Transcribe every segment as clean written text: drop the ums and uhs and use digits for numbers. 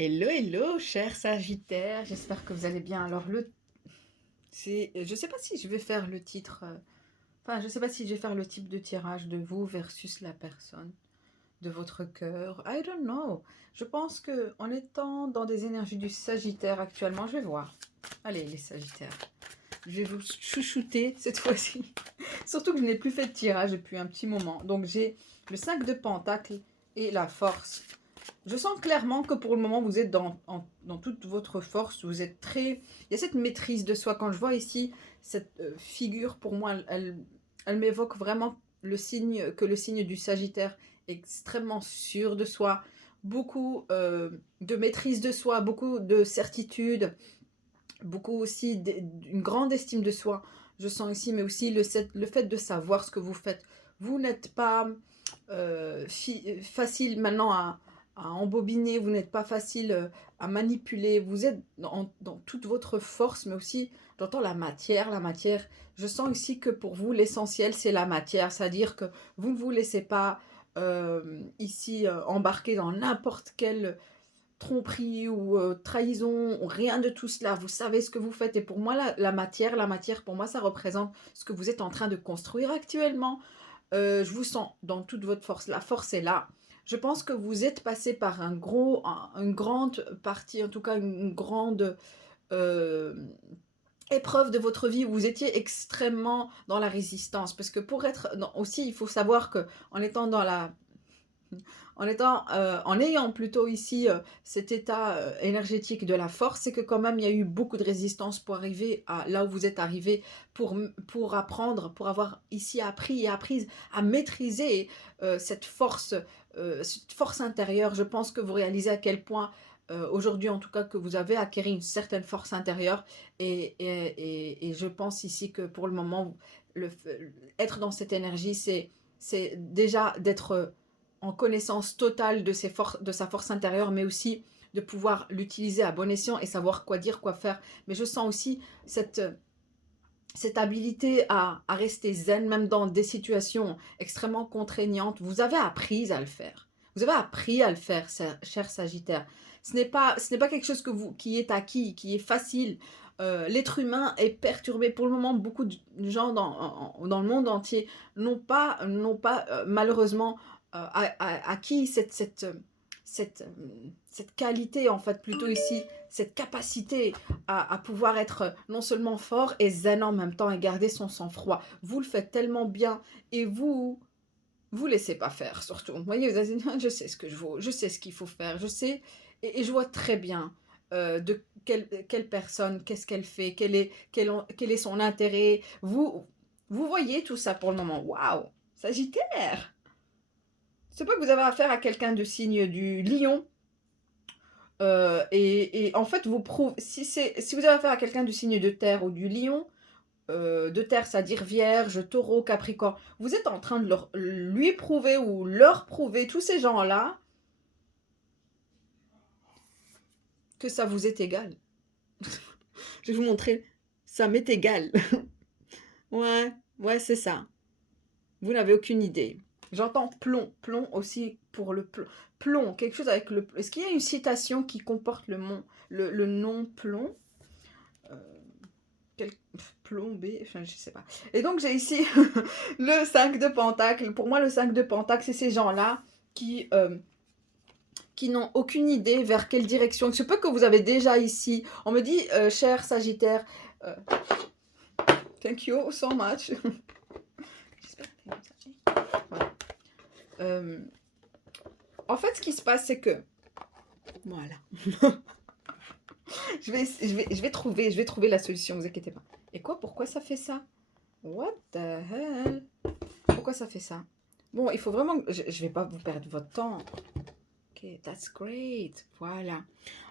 Hello, hello, cher Sagittaire, j'espère que vous allez bien. Alors, je sais pas si je vais faire le titre, enfin, je sais pas si je vais faire le type de tirage de vous versus la personne, de votre cœur. I don't know. Je pense que en étant dans des énergies du Sagittaire actuellement, je vais voir. Allez, les Sagittaires, je vais vous chouchouter cette fois-ci. Surtout que je n'ai plus fait de tirage depuis un petit moment. Donc, j'ai le 5 de Pentacle et la force. Je sens clairement que pour le moment, vous êtes dans toute votre force. Vous êtes très... Il y a cette maîtrise de soi. Quand je vois ici cette figure, pour moi, elle m'évoque vraiment le signe du Sagittaire est extrêmement sûr de soi. Beaucoup de maîtrise de soi, beaucoup de certitude, beaucoup aussi d'une grande estime de soi. Je sens ici, mais aussi le fait de savoir ce que vous faites. Vous n'êtes pas facile maintenant à embobiner, vous n'êtes pas facile à manipuler, vous êtes dans toute votre force, mais aussi, j'entends la matière, je sens ici que pour vous, l'essentiel, c'est la matière, c'est-à-dire que vous ne vous laissez pas ici embarquer dans n'importe quelle tromperie ou trahison, ou rien de tout cela. Vous savez ce que vous faites. Et pour moi, la matière, pour moi, ça représente ce que vous êtes en train de construire actuellement. Je vous sens dans toute votre force. La force est là. Je pense que vous êtes passé par une grande partie, en tout cas une grande euh, épreuve de votre vie où vous étiez extrêmement dans la résistance. Parce que pour être aussi, il faut savoir que en étant dans la en ayant plutôt ici cet état énergétique de la force, c'est que quand même il y a eu beaucoup de résistance pour arriver à là où vous êtes arrivé, pour apprendre, pour avoir ici appris et apprise à maîtriser cette force intérieure. Je pense que vous réalisez à quel point aujourd'hui en tout cas que vous avez acquis une certaine force intérieure et je pense ici que pour le moment, le, être dans cette énergie, c'est déjà d'être en connaissance totale de sa force intérieure, mais aussi de pouvoir l'utiliser à bon escient et savoir quoi dire, quoi faire. Mais je sens aussi cette habilité à rester zen, même dans des situations extrêmement contraignantes. Vous avez appris à le faire. Vous avez appris à le faire, cher Sagittaire. Ce n'est pas quelque chose qui est acquis, qui est facile. L'être humain est perturbé. Pour le moment, beaucoup de gens dans le monde entier n'ont pas malheureusement acquis cette, cette qualité, en fait, plutôt ici, cette capacité à pouvoir être non seulement fort et zen en même temps et garder son sang-froid. Vous le faites tellement bien et vous laissez pas faire, surtout. Vous voyez, vous avez dit, je sais ce que je vaux, je sais ce qu'il faut faire, je sais, et je vois très bien de quelle personne, qu'est-ce qu'elle fait, quel est son intérêt. Vous voyez tout ça pour le moment. Waouh, Sagittaire! C'est pas que vous avez affaire à quelqu'un de signe du lion. Et en fait, si vous avez affaire à quelqu'un du signe de terre ou du lion, de terre, c'est-à-dire vierge, taureau, capricorne, vous êtes en train de lui prouver ou leur prouver, tous ces gens-là, que ça vous est égal. Je vais vous montrer, ça m'est égal. Ouais, ouais, c'est ça. Vous n'avez aucune idée. J'entends plomb, plomb aussi pour le plomb. Plomb, quelque chose avec le plomb. Est-ce qu'il y a une citation qui comporte le nom plomb? Euh, Plombé, enfin je sais pas. Et donc j'ai ici le 5 de Pentacle. Pour moi, le 5 de Pentacle, c'est ces gens-là qui n'ont aucune idée vers quelle direction. Il se peut que vous avez déjà ici. On me dit, cher Sagittaire, euh, thank you so much. J'espère que voilà. En fait, ce qui se passe, c'est que voilà. Je vais trouver la solution, ne vous inquiétez pas. Et quoi, pourquoi ça fait ça? What the hell? Pourquoi ça fait ça? Bon, il faut vraiment... Je vais pas vous perdre votre temps. Ok, that's great. Voilà.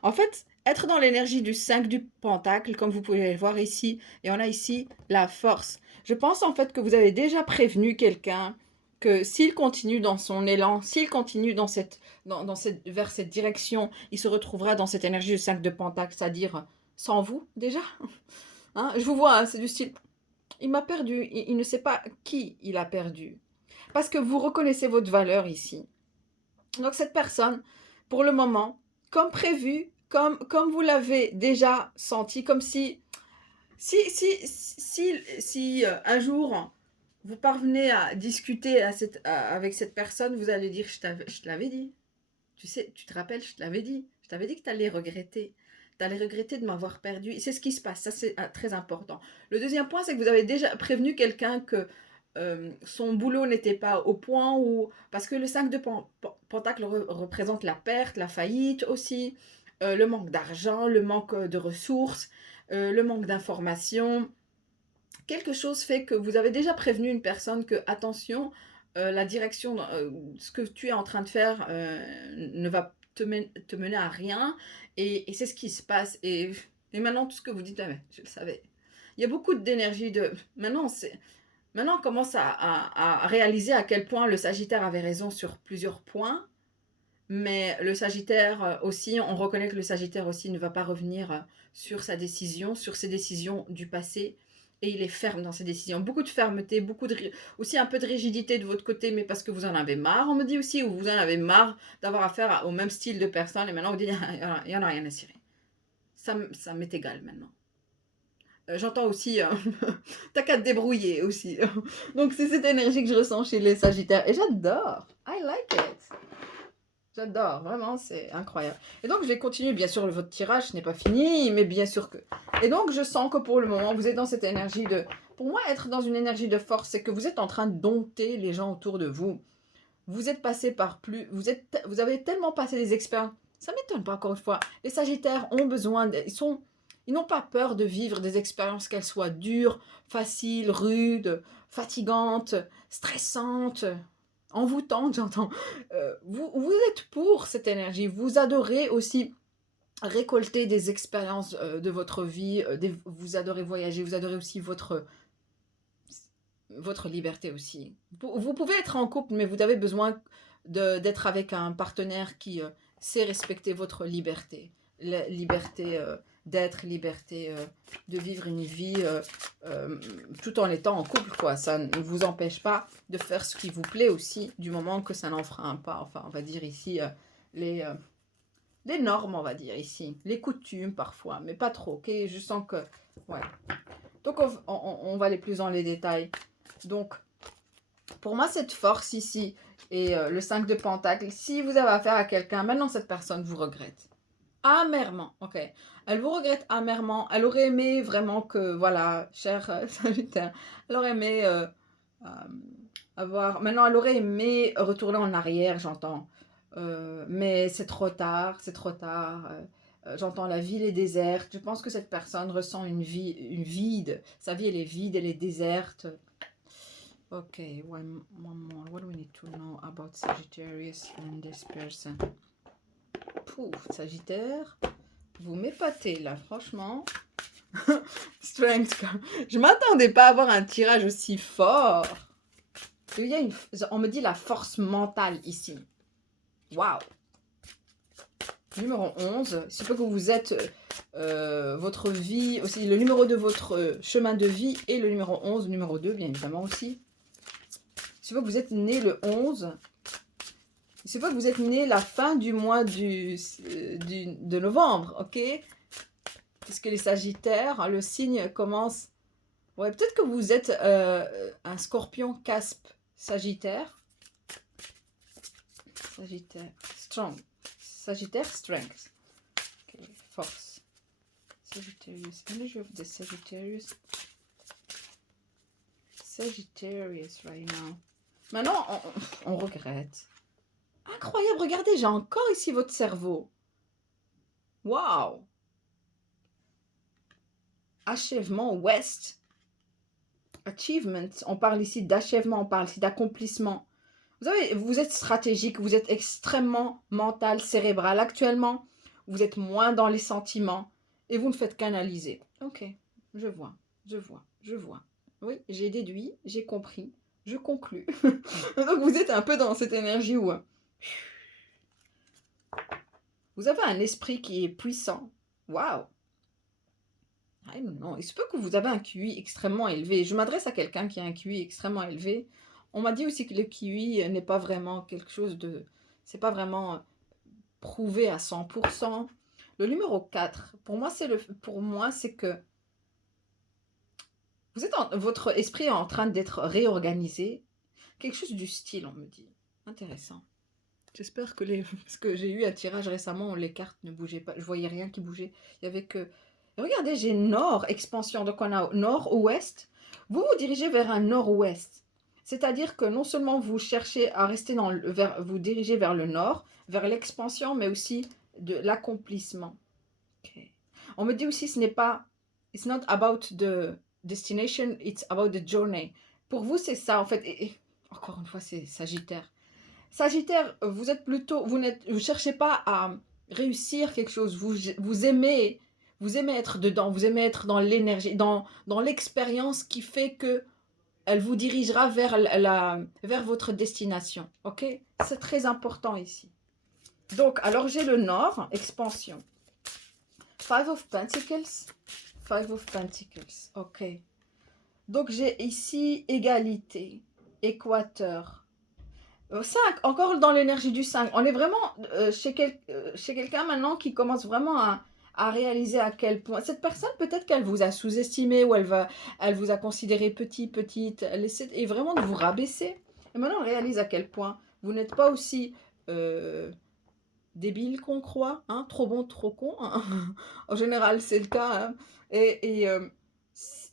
En fait, être dans l'énergie du 5 du pentacle, comme vous pouvez le voir ici, et on a ici la force. Je pense en fait que vous avez déjà prévenu quelqu'un que s'il continue dans son élan, s'il continue vers cette direction, il se retrouvera dans cette énergie du 5 de pentacle, c'est-à-dire sans vous déjà. Hein, je vous vois, hein, c'est du style, il m'a perdu, il ne sait pas qui il a perdu. Parce que vous reconnaissez votre valeur ici. Donc cette personne, pour le moment, comme prévu, comme vous l'avez déjà senti, comme si un jour vous parvenez à discuter avec cette personne, vous allez dire, je te l'avais dit. Tu sais, tu te rappelles, je te l'avais dit. Je t'avais dit que tu allais regretter. Tu allais regretter de m'avoir perdu. Et c'est ce qui se passe. Ça, c'est très important. Le deuxième point, c'est que vous avez déjà prévenu quelqu'un que son boulot n'était pas au point où... Parce que le 5 de Pentacle représente la perte, la faillite aussi, le manque d'argent, le manque de ressources, le manque d'informations. Quelque chose fait que vous avez déjà prévenu une personne que, attention, la direction, ce que tu es en train de faire ne va te mener à rien. Et c'est ce qui se passe. Et maintenant, tout ce que vous dites, ah, mais je le savais. Il y a beaucoup d'énergie de... Maintenant, on commence à réaliser à quel point le Sagittaire avait raison sur plusieurs points. Mais le Sagittaire aussi, on reconnaît que le Sagittaire aussi ne va pas revenir sur sa décision, sur ses décisions du passé. Et il est ferme dans ses décisions. Beaucoup de fermeté, aussi un peu de rigidité de votre côté, mais parce que vous en avez marre, on me dit aussi, ou vous en avez marre d'avoir affaire au même style de personne, et maintenant vous dites, il n'y en a rien à cirer. Ça m'est égal maintenant. J'entends aussi, t'as qu'à te débrouiller aussi. Donc c'est cette énergie que je ressens chez les Sagittaires. Et j'adore. I like it. J'adore, vraiment, c'est incroyable. Et donc, je vais continuer. Bien sûr, votre tirage n'est pas fini, mais bien sûr que... Et donc, je sens que pour le moment, vous êtes dans cette énergie de... Pour moi, être dans une énergie de force, c'est que vous êtes en train de dompter les gens autour de vous. Vous êtes passé par plus... Vous avez tellement passé des expériences. Ça ne m'étonne pas, encore une fois. Les Sagittaires ont besoin... Ils n'ont pas peur de vivre des expériences, qu'elles soient dures, faciles, rudes, fatigantes, stressantes, envoûtantes, j'entends. Vous êtes pour cette énergie. Vous adorez aussi récolter des expériences de votre vie. Vous adorez voyager. Vous adorez aussi votre liberté aussi. Vous pouvez être en couple, mais vous avez besoin d'être avec un partenaire qui sait respecter votre liberté. La liberté d'être, liberté de vivre une vie tout en étant en couple, quoi. Ça ne vous empêche pas de faire ce qui vous plaît aussi, du moment que ça n'enfreint pas, enfin, on va dire ici, les normes, on va dire ici, les coutumes parfois, mais pas trop, ok? Je sens que, ouais. Donc, on va aller plus dans les détails. Donc, pour moi, cette force ici et le 5 de Pentacle, si vous avez affaire à quelqu'un, maintenant cette personne vous regrette. Amèrement, ok. Elle vous regrette amèrement. Elle aurait aimé vraiment que, voilà, cher Sagittaire, elle aurait aimé avoir... Maintenant, elle aurait aimé retourner en arrière, j'entends. Mais c'est trop tard, c'est trop tard. J'entends la ville est déserte. Je pense que cette personne ressent une vide. Sa vie, elle est vide, elle est déserte. Ok, one more. What do we need to know about Sagittarius and this person? Pouf, Sagittaire, vous m'épatez là, franchement. Strength. Je m'attendais pas à avoir un tirage aussi fort. On me dit la force mentale ici. Waouh. Numéro 11. C'est pas que vous êtes votre vie, aussi le numéro de votre chemin de vie et le numéro 11, le numéro 2, bien évidemment aussi. C'est pas que vous êtes né le 11. C'est pas que vous êtes né la fin du mois de novembre, ok? Parce que les Sagittaires, le signe commence... Ouais, peut-être que vous êtes un Scorpion Caspe Sagittaire. Sagittaire, strong. Sagittaire, strength. Ok, force. Sagittarius, energy of the Sagittarius. Sagittarius right now. Maintenant, on regrette. Incroyable, regardez, j'ai encore ici votre cerveau. Waouh! Achèvement, West. Achievement, on parle ici d'achèvement, on parle ici d'accomplissement. Vous êtes stratégique, vous êtes extrêmement mental, cérébral. Actuellement, vous êtes moins dans les sentiments et vous ne faites qu'analyser. Ok, je vois. Oui, j'ai déduit, j'ai compris, je conclus. Donc vous êtes un peu dans cette énergie où... Vous avez un esprit qui est puissant. Waouh! Non, il se peut que vous avez un QI extrêmement élevé. Je m'adresse à quelqu'un qui a un QI extrêmement élevé. On m'a dit aussi que le QI n'est pas vraiment quelque chose de... C'est pas vraiment prouver à 100%. Le numéro 4, pour moi, c'est que votre esprit est en train d'être réorganisé. Quelque chose du style, on me dit. Intéressant. J'espère que parce que j'ai eu un tirage récemment où les cartes ne bougeaient pas. Je voyais rien qui bougeait. Il y avait que... Regardez, j'ai nord, expansion. Donc on a nord-ouest. Vous vous dirigez vers un nord-ouest. C'est-à-dire que non seulement vous cherchez à rester vous dirigez vers le nord, vers l'expansion, mais aussi de l'accomplissement. Okay. On me dit aussi, ce n'est pas... It's not about the destination, it's about the journey. Pour vous, c'est ça, en fait. Et encore une fois, c'est Sagittaire. Sagittaire, vous êtes plutôt, vous cherchez pas à réussir quelque chose. Vous aimez être dedans. Vous aimez être dans l'énergie, dans l'expérience qui fait que elle vous dirigera vers votre destination. Ok? C'est très important ici. Donc, alors j'ai le Nord, expansion. Five of Pentacles. Five of Pentacles. Ok. Donc j'ai ici égalité, équateur. 5, encore dans l'énergie du 5. On est vraiment chez quelqu'un maintenant qui commence vraiment à réaliser à quel point... Cette personne, peut-être qu'elle vous a sous-estimé ou elle vous a considéré petite. Elle essaie vraiment de vous rabaisser. Et maintenant, on réalise à quel point vous n'êtes pas aussi débile qu'on croit. Hein, trop bon, trop con. Hein. En général, c'est le cas. Hein. Et il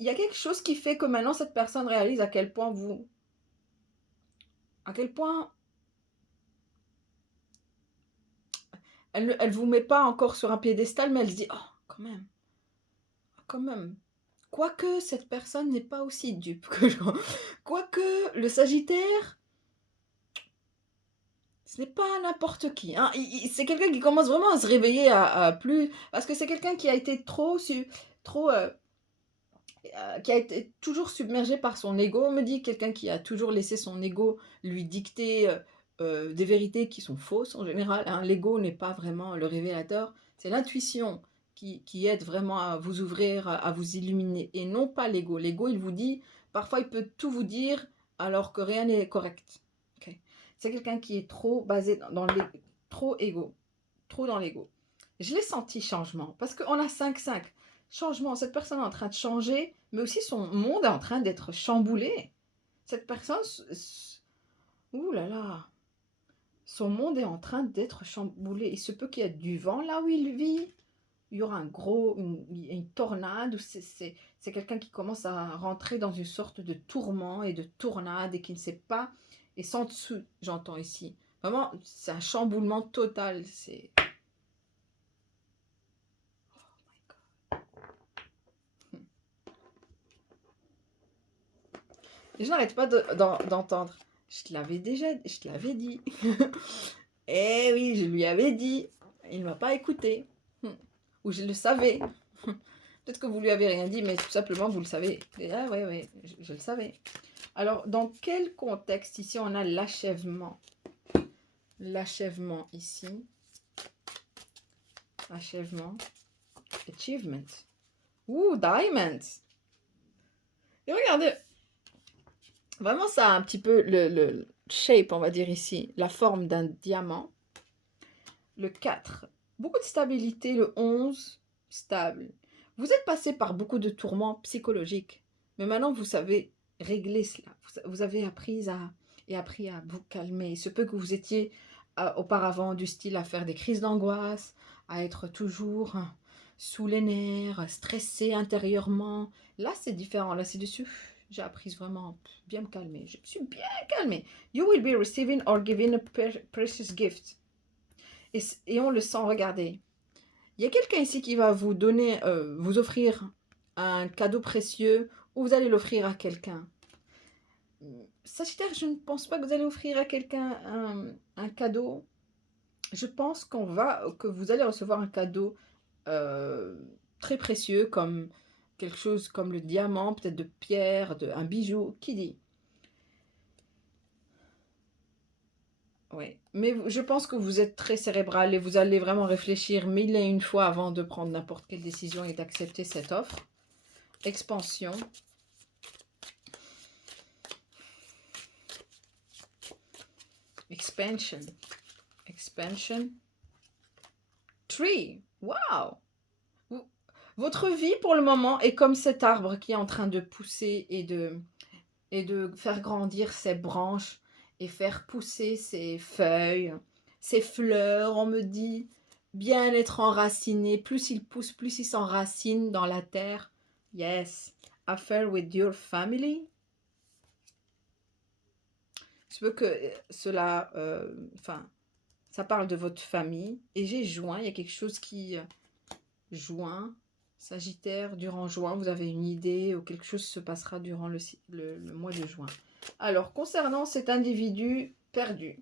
y a quelque chose qui fait que maintenant, cette personne réalise à quel point elle ne vous met pas encore sur un piédestal, mais elle se dit, oh, quand même. Quoique cette personne n'est pas aussi dupe que je... Quoique le Sagittaire, ce n'est pas n'importe qui. Hein. C'est quelqu'un qui commence vraiment à se réveiller à plus... Parce que c'est quelqu'un qui a été qui a été toujours submergé par son ego. On me dit quelqu'un qui a toujours laissé son ego lui dicter des vérités qui sont fausses en général. Hein. L'ego n'est pas vraiment le révélateur, c'est l'intuition qui aide vraiment à vous ouvrir, à vous illuminer, et non pas l'ego. L'ego, il vous dit, parfois il peut tout vous dire alors que rien n'est correct. Okay. C'est quelqu'un qui est trop basé trop égo, trop dans l'ego. Je l'ai senti changement, parce qu'on a 5-5. Changement, cette personne est en train de changer, mais aussi son monde est en train d'être chamboulé. Cette personne, ouh là là, son monde est en train d'être chamboulé. Il se peut qu'il y ait du vent là où il vit. Il y aura une tornade, ou c'est quelqu'un qui commence à rentrer dans une sorte de tourment et de tornade et qui ne sait pas, et sans dessous, j'entends ici. Vraiment, c'est un chamboulement total. C'est... Je n'arrête pas d'entendre. Je te l'avais dit. Eh oui, je lui avais dit. Il ne m'a pas écouté. Ou je le savais. Peut-être que vous lui avez rien dit, mais tout simplement vous le savez. Et ah ouais, je le savais. Alors, dans quel contexte ici on a l'achèvement? L'achèvement ici. Achèvement. Achievement. Ouh, diamond. Et regardez. Vraiment, ça a un petit peu le shape, on va dire ici. La forme d'un diamant. Le 4. Beaucoup de stabilité. Le 11. Stable. Vous êtes passé par beaucoup de tourments psychologiques. Mais maintenant, vous savez régler cela. Vous avez appris à vous calmer. Il se peut que vous étiez auparavant du style à faire des crises d'angoisse, à être toujours sous les nerfs, stressé intérieurement. Là, c'est différent. Là, c'est dessus. J'ai appris vraiment bien me calmer. Je me suis bien calmée. You will be receiving or giving a precious gift. Et on le sent, regardez. Il y a quelqu'un ici qui va vous donner, vous offrir un cadeau précieux, ou vous allez l'offrir à quelqu'un. Sagittaire, je ne pense pas que vous allez offrir à quelqu'un un cadeau. Je pense que vous allez recevoir un cadeau très précieux, comme quelque chose comme le diamant, peut-être de pierre, un bijou. Qui dit? Oui, mais je pense que vous êtes très cérébral et vous allez vraiment réfléchir mille et une fois avant de prendre n'importe quelle décision et d'accepter cette offre. Expansion. Expansion. Expansion. tree. Wow! Votre vie pour le moment est comme cet arbre qui est en train de pousser et de faire grandir ses branches et faire pousser ses feuilles, ses fleurs. On me dit bien être enraciné. Plus il pousse, plus il s'enracine dans la terre. Yes. Affair with your family. Je veux que cela, enfin, ça parle de votre famille. Et j'ai juin, il y a quelque chose qui juin, Sagittaire, durant juin, vous avez une idée ou quelque chose se passera durant le mois de juin. Alors, concernant cet individu perdu,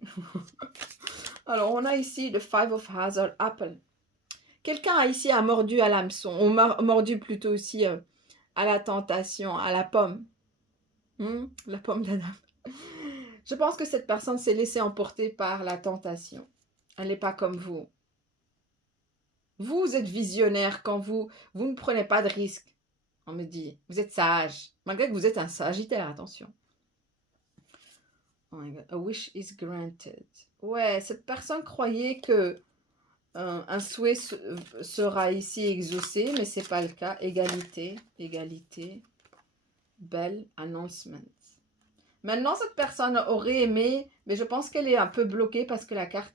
alors on a ici le Five of Hazard Apple. Quelqu'un ici a mordu à l'hameçon, ou mordu plutôt aussi à la tentation, à la pomme. La pomme d'Adam. Je pense que cette personne s'est laissée emporter par la tentation. Elle n'est pas comme vous. Vous êtes visionnaire quand vous ne prenez pas de risques. On me dit, vous êtes sage. Malgré que vous êtes un sagittaire, attention. Oh my God. A wish is granted. Ouais, cette personne croyait que un souhait sera ici exaucé, mais c'est pas le cas. Égalité, égalité. Belle announcement. Maintenant, cette personne aurait aimé, mais je pense qu'elle est un peu bloquée parce que la carte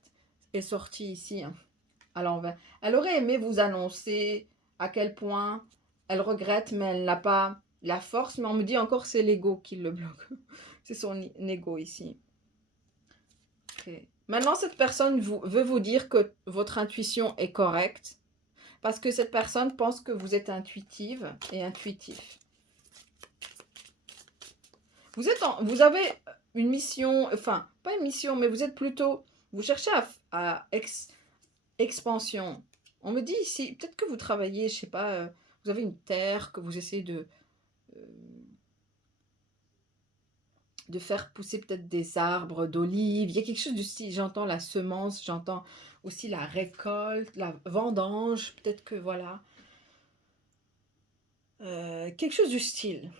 est sortie ici, hein, à l'envers. Elle aurait aimé vous annoncer à quel point elle regrette, mais elle n'a pas la force. Mais on me dit encore c'est l'ego qui le bloque. C'est son ego ici. Okay. Maintenant, cette personne veut vous dire que votre intuition est correcte parce que cette personne pense que vous êtes intuitive et intuitif. Vous avez une mission, enfin, pas une mission, mais vous êtes plutôt, vous cherchez à expansion. On me dit ici, peut-être que vous travaillez, je sais pas, vous avez une terre que vous essayez de faire pousser peut-être des arbres, d'olives. Il y a quelque chose du style, j'entends la semence, j'entends aussi la récolte, la vendange, peut-être que voilà. Quelque chose du style.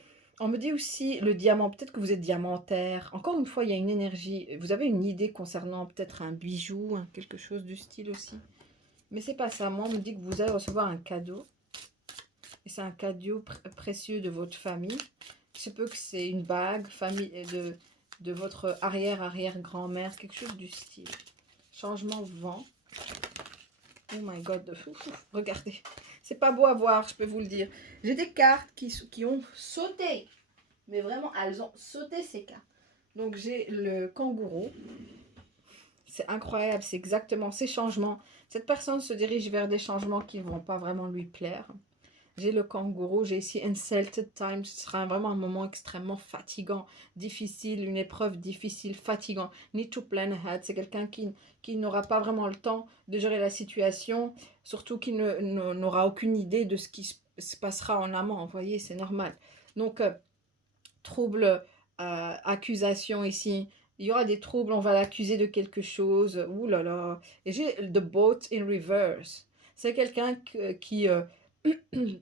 On me dit aussi le diamant, peut-être que vous êtes diamantaire. Encore une fois, il y a une énergie. Vous avez une idée concernant peut-être un bijou, quelque chose du style aussi. Mais c'est pas ça. Moi, on me dit que vous allez recevoir un cadeau. Et c'est un cadeau précieux de votre famille. Il se peut que c'est une bague de votre arrière-arrière-grand-mère, quelque chose du style. Changement vent. Oh my God. Regardez. C'est pas beau à voir, je peux vous le dire. J'ai des cartes qui ont sauté. Mais vraiment, elles ont sauté ces cartes. Donc, j'ai le kangourou. C'est incroyable, c'est exactement ces changements. Cette personne se dirige vers des changements qui ne vont pas vraiment lui plaire. J'ai le kangourou, j'ai ici Uncertain Time. Ce sera vraiment un moment extrêmement fatigant, difficile, une épreuve difficile, fatigant. Need to plan ahead. C'est quelqu'un qui n'aura pas vraiment le temps de gérer la situation, surtout qui n'aura aucune idée de ce qui se passera en amont. Vous voyez, c'est normal. Donc, trouble, accusation ici. Il y aura des troubles, on va l'accuser de quelque chose. Ouh là là. Et j'ai The Boat in Reverse. C'est quelqu'un qui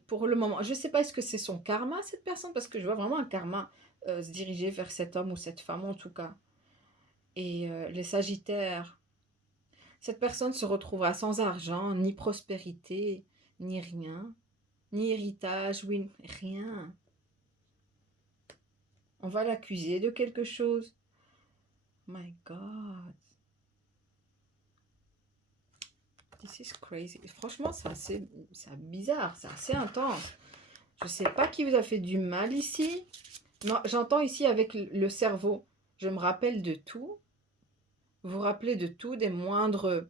pour le moment, je ne sais pas est-ce que c'est son karma, cette personne, parce que je vois vraiment un karma se diriger vers cet homme ou cette femme en tout cas. Et les Sagittaires, cette personne se retrouvera sans argent, ni prospérité, ni rien, ni héritage, oui, rien. On va l'accuser de quelque chose. My God. This is crazy. Franchement, c'est bizarre, c'est assez intense. Je ne sais pas qui vous a fait du mal ici. Non, j'entends ici avec le cerveau. Je me rappelle de tout. Vous vous rappelez de tout, des moindres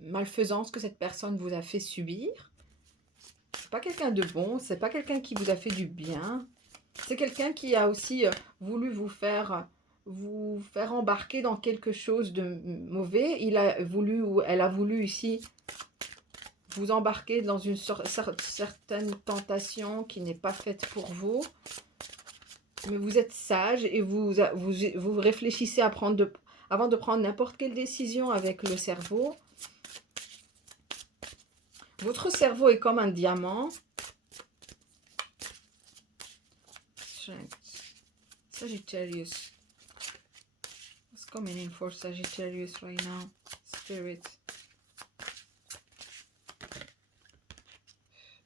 malfaisances que cette personne vous a fait subir. C'est pas quelqu'un de bon, c'est pas quelqu'un qui vous a fait du bien. C'est quelqu'un qui a aussi voulu vous faire embarquer dans quelque chose de mauvais. Elle a voulu ici vous embarquer dans une certaine tentation qui n'est pas faite pour vous. Mais vous êtes sage et vous réfléchissez avant de prendre n'importe quelle décision avec le cerveau. Votre cerveau est comme un diamant. Sagittarius. What's coming in for Sagittarius right now? Spirit.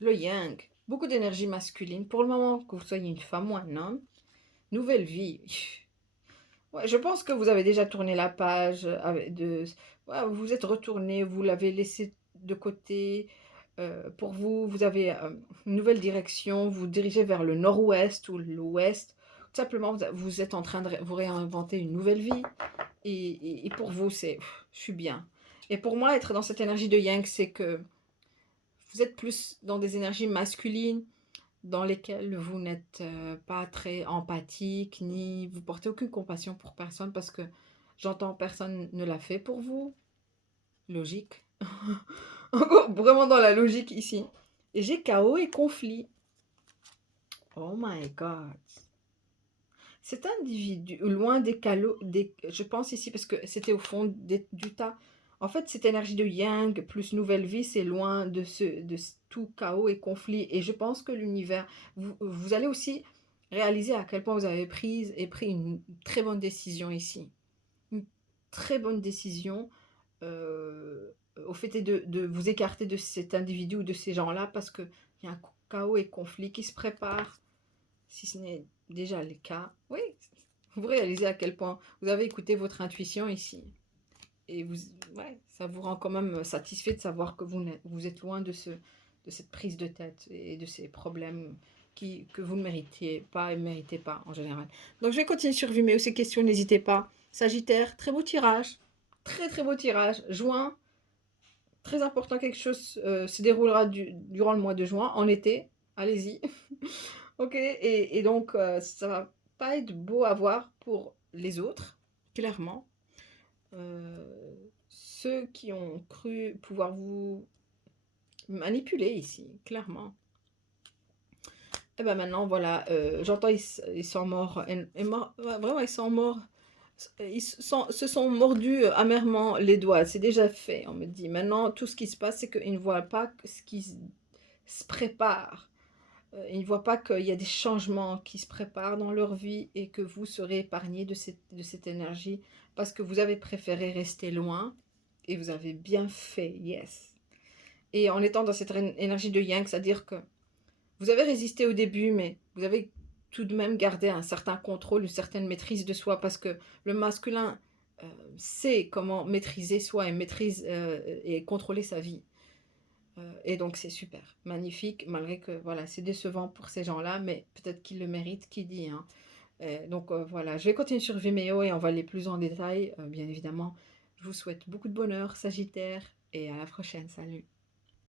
le yang, beaucoup d'énergie masculine. Pour le moment, que vous soyez une femme ou un homme, nouvelle vie. Ouais, je pense que vous avez déjà tourné la page ouais, vous vous êtes retourné, vous l'avez laissé de côté. Pour vous, vous avez une nouvelle direction, vous vous dirigez vers le nord-ouest ou l'ouest. Tout simplement, vous êtes en train de vous réinventer une nouvelle vie. Et pour vous, c'est je suis bien. Et pour moi, être dans cette énergie de yang, c'est que vous êtes plus dans des énergies masculines dans lesquelles vous n'êtes pas très empathique, ni vous portez aucune compassion pour personne parce que j'entends personne ne l'a fait pour vous. Logique. Encore vraiment dans la logique ici. Et j'ai chaos et conflit. Oh my god. Cet individu, loin des calots, je pense ici, parce que c'était au fond du tas. En fait, cette énergie de yang plus nouvelle vie, c'est loin tout chaos et conflit. Et je pense que l'univers, vous allez aussi réaliser à quel point vous avez pris une très bonne décision ici. Une très bonne décision au fait est de vous écarter de cet individu ou de ces gens-là parce qu'il y a un chaos et conflit qui se prépare, si ce n'est déjà le cas. Oui, vous réalisez à quel point vous avez écouté votre intuition ici. Et ouais, ça vous rend quand même satisfait de savoir que vous êtes loin de cette prise de tête et de ces problèmes que vous ne méritiez pas et ne méritez pas en général. Donc je vais continuer sur Vimeo ces questions, n'hésitez pas. Sagittaire, très beau tirage. Très très beau tirage. Juin, très important, quelque chose se déroulera durant le mois de juin, en été. Allez-y. Ok, et donc ça va pas être beau à voir pour les autres, clairement. Ceux qui ont cru pouvoir vous manipuler ici, clairement. Et ben maintenant, voilà, j'entends ils sont morts, vraiment ils sont morts, se sont mordus amèrement les doigts, c'est déjà fait, on me dit. Maintenant, tout ce qui se passe, c'est qu'ils ne voient pas ce qui se prépare. Ils ne voient pas qu'il y a des changements qui se préparent dans leur vie et que vous serez épargné de cette énergie parce que vous avez préféré rester loin et vous avez bien fait, yes. Et en étant dans cette énergie de yang, c'est-à-dire que vous avez résisté au début, mais vous avez tout de même gardé un certain contrôle, une certaine maîtrise de soi parce que le masculin sait comment maîtriser soi et contrôler sa vie. Et donc c'est super, magnifique, malgré que voilà, c'est décevant pour ces gens-là, mais peut-être qu'ils le méritent, qui dit, hein. Donc voilà, je vais continuer sur Vimeo et on va aller plus en détail, bien évidemment. Je vous souhaite beaucoup de bonheur, Sagittaire, et à la prochaine, salut.